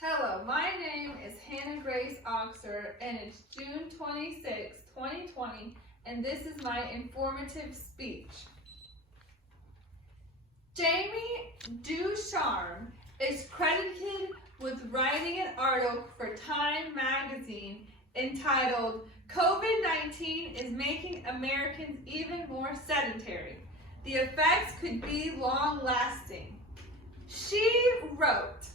Hello, my name is Hannah Grace Oxer, and it's June 26, 2020, and this is my informative speech. Jamie Ducharme is credited with writing an article for Time magazine entitled, "COVID-19 is making Americans even more sedentary. The effects could be long-lasting." She wrote,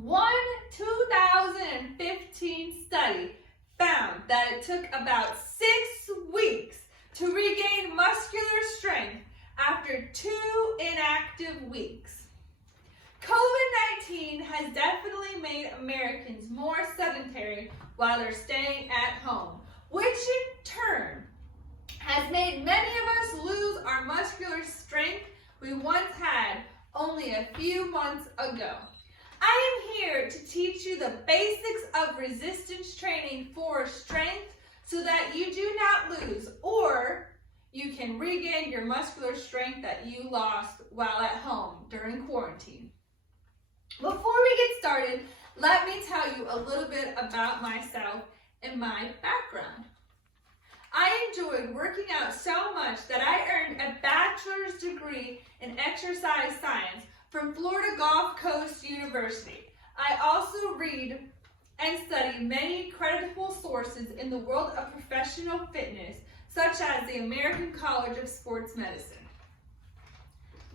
one 2015 study found that it took about 6 weeks to regain muscular strength after 2 inactive weeks. COVID-19 has definitely made Americans more sedentary while they're staying at home, which in turn has made many of us lose our muscular strength we once had only a few months ago. I am here to teach you the basics of resistance training for strength so that you do not lose or you can regain your muscular strength that you lost while at home during quarantine. Before we get started, let me tell you a little bit about myself and my background. I enjoyed working out so much that I earned a bachelor's degree in exercise science from Florida Gulf Coast University. I also read and study many credible sources in the world of professional fitness, such as the American College of Sports Medicine.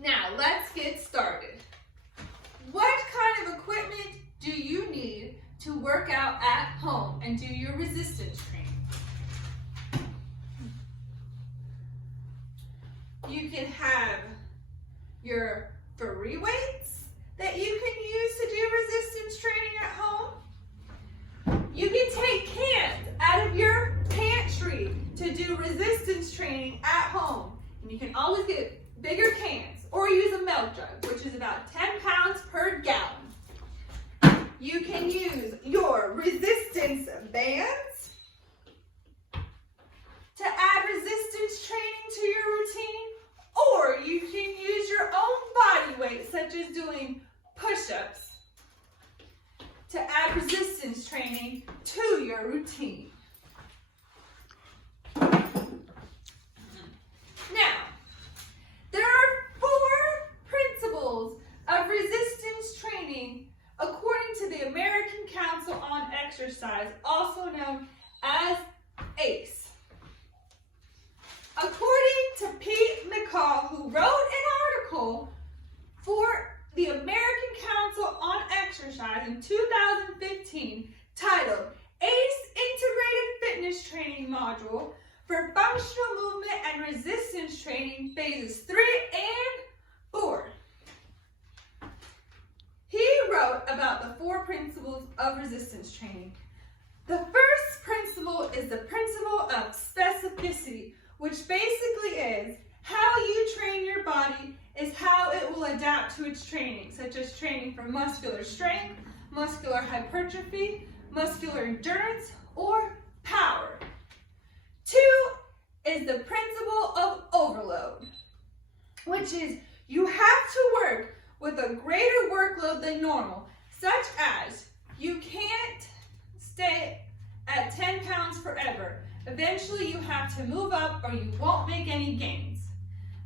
Now, let's get started. What kind of equipment do you need to work out at home and do your resistance training? You can have your free weights that you can use to do resistance training at home. You can take cans out of your pantry to do resistance training at home. And you can always get bigger cans or use a milk jug, which is about 10 pounds per gallon. You can use your resistance bands to add resistance training to your routine. Or you can use your own body weight, such as doing push-ups, to add resistance training to your routine. Now, there are 4 principles of resistance training according to the American Council on Exercise, also known as ACE. According to Pete McCall, who wrote an article for the American Council on Exercise in 2015 titled ACE Integrated Fitness Training Module for Functional Movement and Resistance Training Phases 3 and 4. He wrote about the 4 principles of resistance training. The first principle is the principle of specificity, which basically is how you train your body is how it will adapt to its training, such as training for muscular strength, muscular hypertrophy, muscular endurance, or power. 2 is the principle of overload, which is you have to work with a greater workload than normal, such as you can't stay at 10 pounds forever. Eventually, you have to move up or you won't make any gains.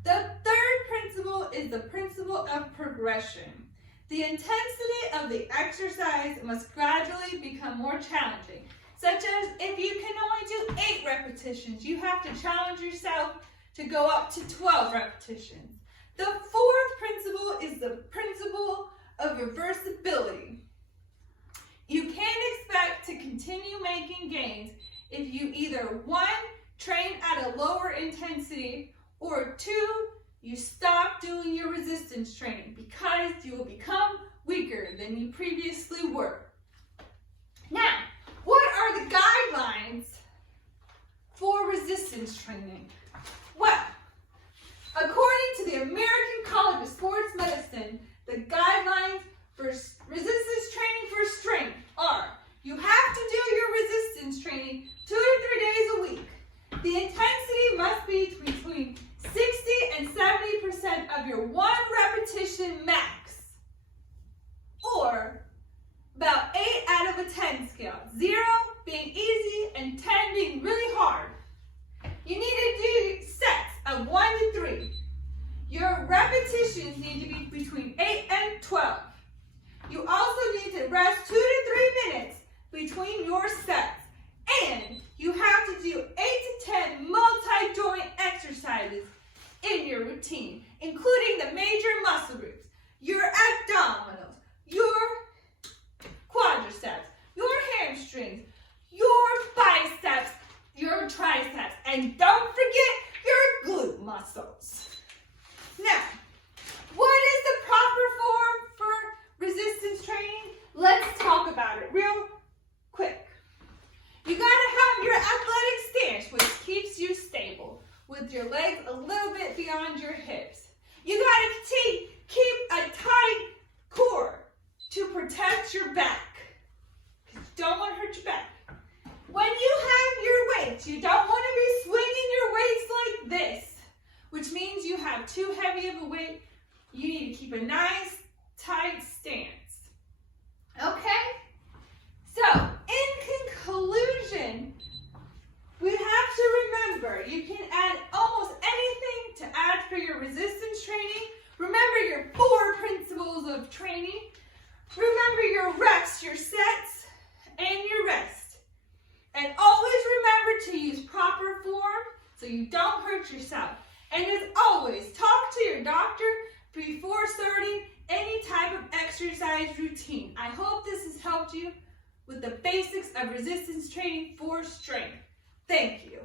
The third principle is the principle of progression. The intensity of the exercise must gradually become more challenging, such as if you can only do 8 repetitions, you have to challenge yourself to go up to 12 repetitions. The 4th principle is the principle of reversibility. You can't expect to continue making gains if you either 1, train at a lower intensity, or 2, you stop doing your resistance training because you will become weaker than you previously were. Now, what are the guidelines for resistance training? Well, according to the American College of Sports Medicine, the guidelines for resistance training for strength are: you have to do your resistance training 2 to 3 days a week. The intensity must be between 60 and 70% of your 1 repetition max. Or repetitions need to be between 8 and 12. You also need to rest 2 to 3 minutes between your sets. And you have to do 8 to 10 multi-joint exercises in your routine, including the major muscle groups, your abdominals, your quadriceps, your hamstrings, your biceps, your triceps, and don't forget your glute muscles. Now, what is the proper form for resistance training? Let's talk about it real quick. You gotta have your athletic stance, which keeps you stable, with your legs a little bit beyond your hips. You gotta keep a tight core to protect your back. You don't want to hurt your back. When you have your weights, you don't want to be swinging your weights like this, which means you have too heavy of a weight. You need to keep a nice, tight stance. Okay? So, in conclusion, we have to remember you can add almost anything to add for your resistance training. Remember your 4 principles of training. Remember your reps, your sets, and your rest. And always remember to use proper form so you don't hurt yourself. And as always, talk to your doctor before starting any type of exercise routine. I hope this has helped you with the basics of resistance training for strength. Thank you.